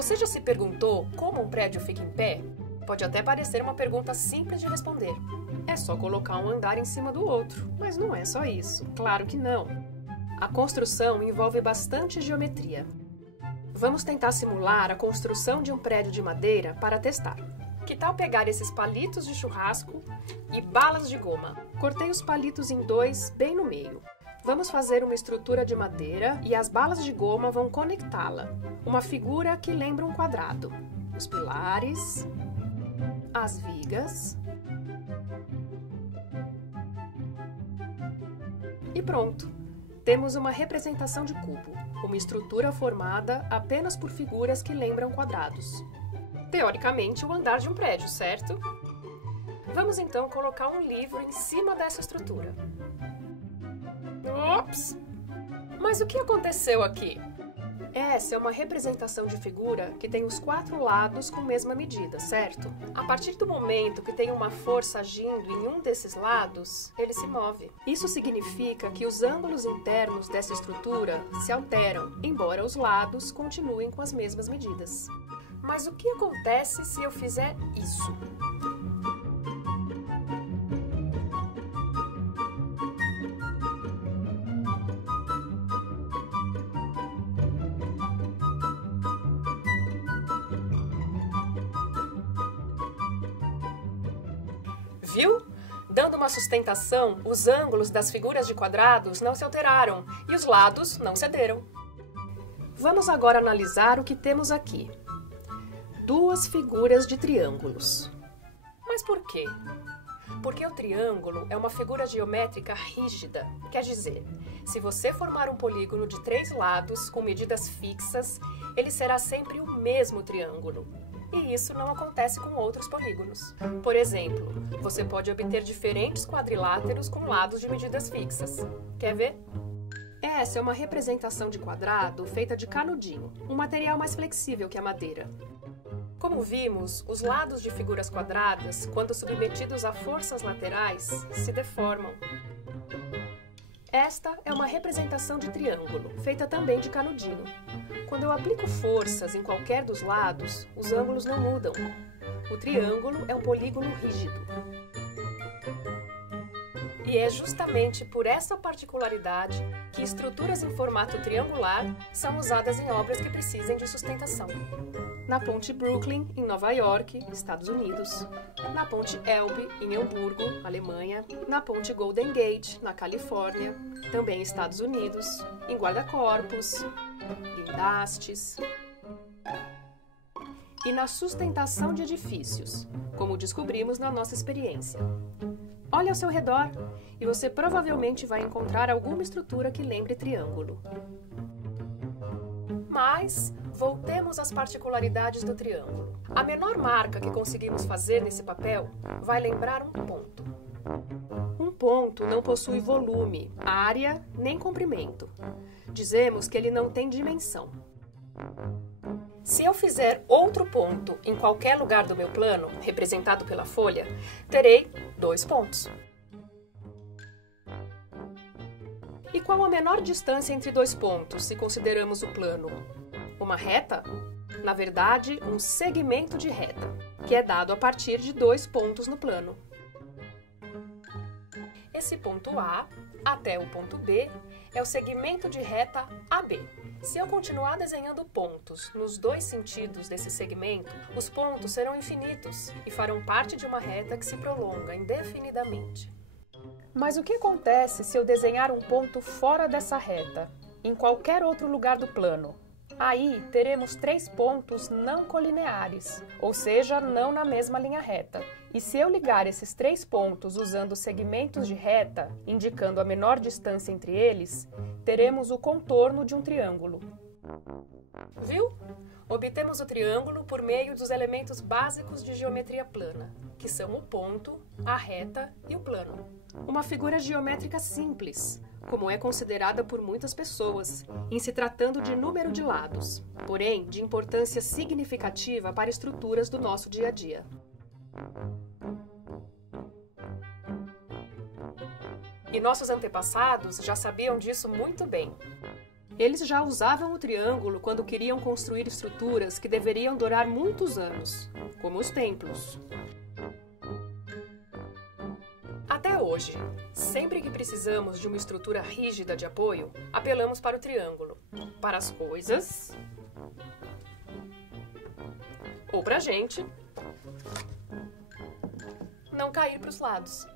Você já se perguntou como um prédio fica em pé? Pode até parecer uma pergunta simples de responder. É só colocar um andar em cima do outro, mas não é só isso. Claro que não. A construção envolve bastante geometria. Vamos tentar simular a construção de um prédio de madeira para testar. Que tal pegar esses palitos de churrasco e balas de goma? Cortei os palitos em dois, bem no meio. Vamos fazer uma estrutura de madeira e as balas de goma vão conectá-la. Uma figura que lembra um quadrado. Os pilares, as vigas e pronto! Temos uma representação de cubo, uma estrutura formada apenas por figuras que lembram quadrados. Teoricamente, o andar de um prédio, certo? Vamos então colocar um livro em cima dessa estrutura. Ops! Mas o que aconteceu aqui? Essa é uma representação de figura que tem os 4 lados com a mesma medida, certo? A partir do momento que tem uma força agindo em um desses lados, ele se move. Isso significa que os ângulos internos dessa estrutura se alteram, embora os lados continuem com as mesmas medidas. Mas o que acontece se eu fizer isso? Viu? Dando uma sustentação, os ângulos das figuras de quadrados não se alteraram e os lados não cederam. Vamos agora analisar o que temos aqui. 2 figuras de triângulos. Mas por quê? Porque o triângulo é uma figura geométrica rígida. Quer dizer, se você formar um polígono de 3 lados com medidas fixas, ele será sempre o mesmo triângulo. E isso não acontece com outros polígonos. Por exemplo, você pode obter diferentes quadriláteros com lados de medidas fixas. Quer ver? Essa é uma representação de quadrado feita de canudinho, um material mais flexível que a madeira. Como vimos, os lados de figuras quadradas, quando submetidos a forças laterais, se deformam. Esta é uma representação de triângulo, feita também de canudinho. Quando eu aplico forças em qualquer dos lados, os ângulos não mudam. O triângulo é um polígono rígido. E é justamente por essa particularidade que estruturas em formato triangular são usadas em obras que precisem de sustentação. Na ponte Brooklyn, em Nova York, Estados Unidos. Na ponte Elbe, em Hamburgo, Alemanha. Na ponte Golden Gate, na Califórnia, também Estados Unidos. Em guarda-corpos, guindastes. E na sustentação de edifícios, como descobrimos na nossa experiência. Olhe ao seu redor e você provavelmente vai encontrar alguma estrutura que lembre triângulo. Mas voltemos às particularidades do triângulo. A menor marca que conseguimos fazer nesse papel vai lembrar um ponto. Um ponto não possui volume, área nem comprimento. Dizemos que ele não tem dimensão. Se eu fizer outro ponto em qualquer lugar do meu plano, representado pela folha, terei 2 pontos. E qual a menor distância entre 2 pontos, se consideramos o plano? Uma reta? Na verdade, um segmento de reta, que é dado a partir de 2 pontos no plano. Esse ponto A até o ponto B é o segmento de reta AB. Se eu continuar desenhando pontos nos 2 sentidos desse segmento, os pontos serão infinitos e farão parte de uma reta que se prolonga indefinidamente. Mas o que acontece se eu desenhar um ponto fora dessa reta, em qualquer outro lugar do plano? Aí teremos 3 pontos não colineares, ou seja, não na mesma linha reta. E se eu ligar esses 3 pontos usando segmentos de reta, indicando a menor distância entre eles, teremos o contorno de um triângulo. Viu? Obtemos o triângulo por meio dos elementos básicos de geometria plana, que são o ponto, a reta e o plano. Uma figura geométrica simples, como é considerada por muitas pessoas, em se tratando de número de lados, porém de importância significativa para estruturas do nosso dia a dia. E nossos antepassados já sabiam disso muito bem. Eles já usavam o triângulo quando queriam construir estruturas que deveriam durar muitos anos, como os templos. Até hoje, sempre que precisamos de uma estrutura rígida de apoio, apelamos para o triângulo, para as coisas ou para a gente não cair para os lados.